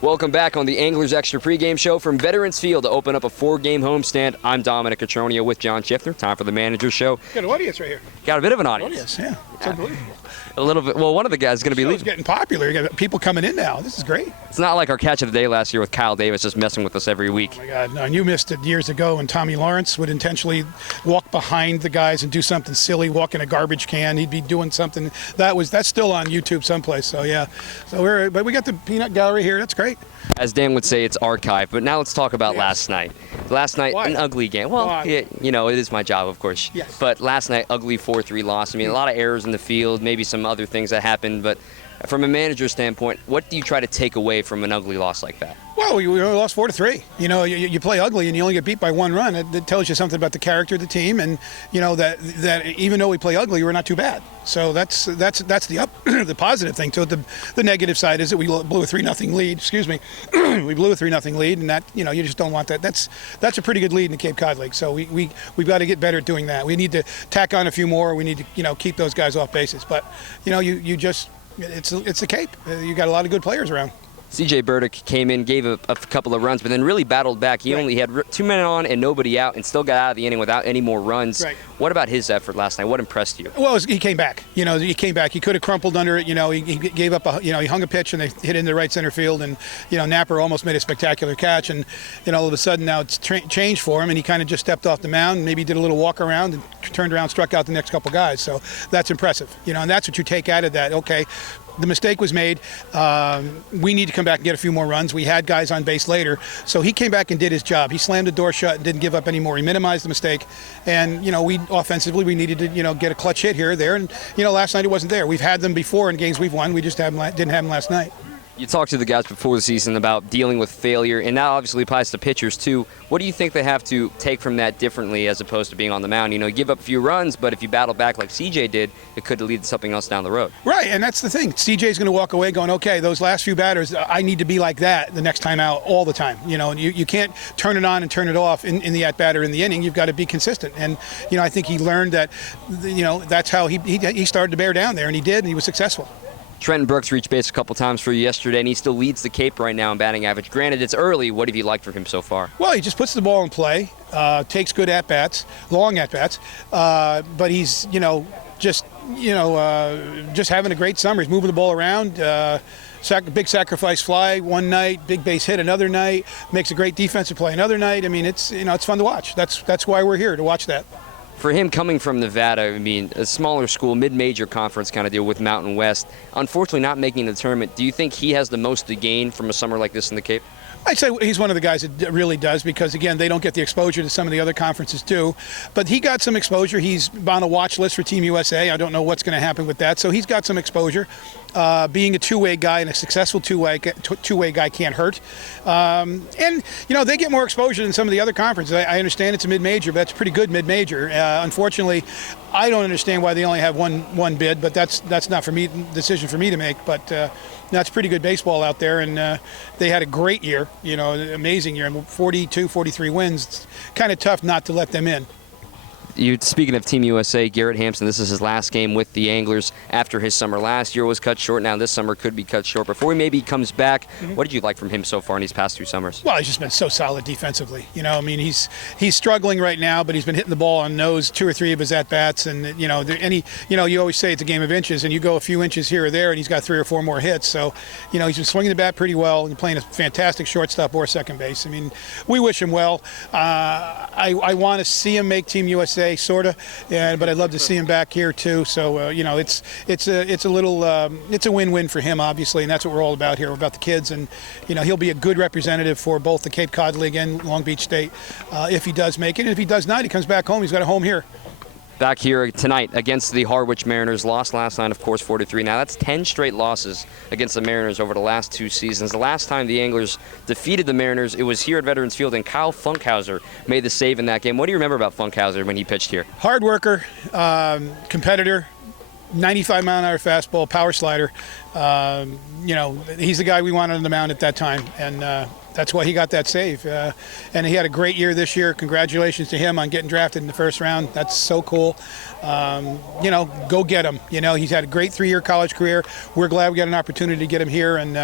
Welcome back on the Anglers Extra pregame show from Veterans Field to open up a 4-game homestand. I'm Dominic Cotroneo with John Schiffner. Time for the manager's show. Got an audience right here. Got a bit of an audience. Yeah. It's unbelievable. A little bit. Well, one of the guys is going to be leaving. It's getting popular. You got people coming in now. This is great. It's not like our catch of the day last year with Kyle Davis just messing with us every week. Oh my God! No, and you missed it years ago when Tommy Lawrence would intentionally walk behind the guys and do something silly, walk in a garbage can. He'd be doing something that's still on YouTube someplace. So yeah. But we got the peanut gallery here. That's great. As Dan would say, it's archived. But now let's talk about last night. Last night, Why? an ugly game. Well, it is my job, of course. Yes. But last night, ugly 4-3 loss. I mean, a lot of errors in the field, maybe some other things that happened. But from a manager's standpoint, what do you try to take away from an ugly loss like that? Well, we only lost 4-3. You know, you play ugly and you only get beat by one run. It tells you something about the character of the team, and you know that even though we play ugly, we're not too bad. So that's the the positive thing to it. The negative side is that we blew a 3-0 lead. Excuse me, we blew a 3-0 lead, and that you just don't want that. That's a pretty good lead in the Cape Cod League. So we've got to get better at doing that. We need to tack on a few more. We need to keep those guys off bases. But you just it's the Cape. You got a lot of good players around. C.J. Burdick came in, gave a couple of runs, but then really battled back. He only had 2 men on and nobody out, and still got out of the inning without any more runs. Right. What about his effort last night? What impressed you? Well, he came back. He came back. He could have crumpled under it. He gave up. He hung a pitch and they hit into right center field, and Napper almost made a spectacular catch. And all of a sudden now it's changed for him, and he kind of just stepped off the mound, and maybe did a little walk around and turned around, struck out the next couple guys. So that's impressive. And that's what you take out of that. Okay. The mistake was made. We need to come back and get a few more runs. We had guys on base later. So he came back and did his job. He slammed the door shut and didn't give up anymore. He minimized the mistake. And, we offensively, we needed to, get a clutch hit here or there. And, last night it wasn't there. We've had them before in games we've won. We just didn't have them last night. You talked to the guys before the season about dealing with failure, and that obviously applies to pitchers too. What do you think they have to take from that differently as opposed to being on the mound? You give up a few runs, but if you battle back like CJ did, it could lead to something else down the road. Right, and that's the thing. CJ's going to walk away going, okay, those last few batters, I need to be like that the next time out all the time. You can't turn it on and turn it off in the at-bat or in the inning. You've got to be consistent. And, I think he learned that, that's how he started to bear down there, and he did, and he was successful. Trenton Brooks reached base a couple times for you yesterday, and he still leads the Cape right now in batting average. Granted, it's early. What have you liked from him so far? Well, he just puts the ball in play, takes good at-bats, long at-bats, but he's, just having a great summer. He's moving the ball around, big sacrifice fly one night, big base hit another night, makes a great defensive play another night. I mean, it's fun to watch. That's why we're here, to watch that. For him coming from Nevada, a smaller school, mid-major conference kind of deal with Mountain West, unfortunately not making the tournament, do you think he has the most to gain from a summer like this in the Cape? I'd say he's one of the guys that really does, because, again, they don't get the exposure that some of the other conferences do. But he got some exposure. He's on a watch list for Team USA. I don't know what's going to happen with that. So he's got some exposure. Being a two-way guy and a successful two-way guy can't hurt. And, they get more exposure than some of the other conferences. I understand it's a mid-major, but that's pretty good mid-major. Unfortunately, I don't understand why they only have one bid, but that's not for me, decision for me to make. But that's pretty good baseball out there, and they had a great year, amazing year. 42, 43 wins. It's kind of tough not to let them in. Speaking of Team USA, Garrett Hampson, this is his last game with the Anglers after his summer last year was cut short. Now this summer could be cut short. Before he maybe comes back, What did you like from him so far in these past 2 summers? Well, he's just been so solid defensively. He's struggling right now, but he's been hitting the ball on nose 2 or 3 of his at-bats. And, you always say it's a game of inches, and you go a few inches here or there, and he's got 3 or 4 more hits. So, he's been swinging the bat pretty well and playing a fantastic shortstop or second base. We wish him well. I want to see him make Team USA. Sort of, but I'd love to see him back here too. So it's a win-win for him, obviously, and that's what we're all about here. We're about the kids, and he'll be a good representative for both the Cape Cod League and Long Beach State if he does make it. And if he does not, he comes back home. He's got a home here. Back here tonight against the Harwich Mariners. Lost last night, of course, 4-3. Now that's 10 straight losses against the Mariners over the last 2 seasons. The last time the Anglers defeated the Mariners, it was here at Veterans Field, and Kyle Funkhauser made the save in that game. What do you remember about Funkhauser when he pitched here? Hard worker, competitor, 95-mile-an-hour fastball, power slider. You know, he's the guy we wanted on the mound at that time, and that's why he got that save. And he had a great year this year. Congratulations to him on getting drafted in the first round. That's so cool. You know, go get him. You know, he's had a great 3-year college career. We're glad we got an opportunity to get him here, and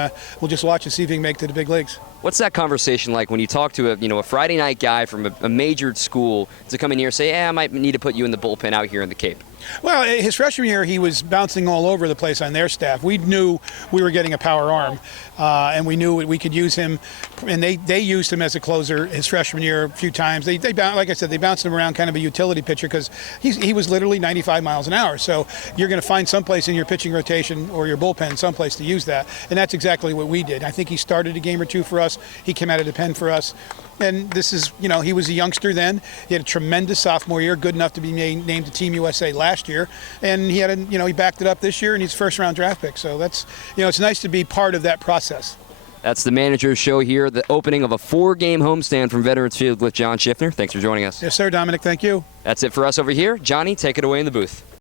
we'll just watch and see if he can make it to the big leagues. What's that conversation like when you talk to a Friday night guy from a majored school to come in here and say, I might need to put you in the bullpen out here in the Cape? Well, his freshman year, he was bouncing all over the place on their staff. We knew we were getting a power arm, and we knew we could use him. And they used him as a closer his freshman year a few times. They like I said, they bounced him around kind of a utility pitcher because he was literally 95 miles an hour. So you're going to find someplace in your pitching rotation or your bullpen someplace to use that. And that's exactly what we did. I think he started a game or two for us. He came out of the pen for us. And this is, you know, he was a youngster then. He had a tremendous sophomore year, good enough to be named to Team USA last year. And he had he backed it up this year, and he's first-round draft pick. So that's, it's nice to be part of that process. That's the manager's show here, the opening of a 4-game homestand from Veterans Field with John Schiffner. Thanks for joining us. Yes, sir, Dominic. Thank you. That's it for us over here. Johnny, take it away in the booth.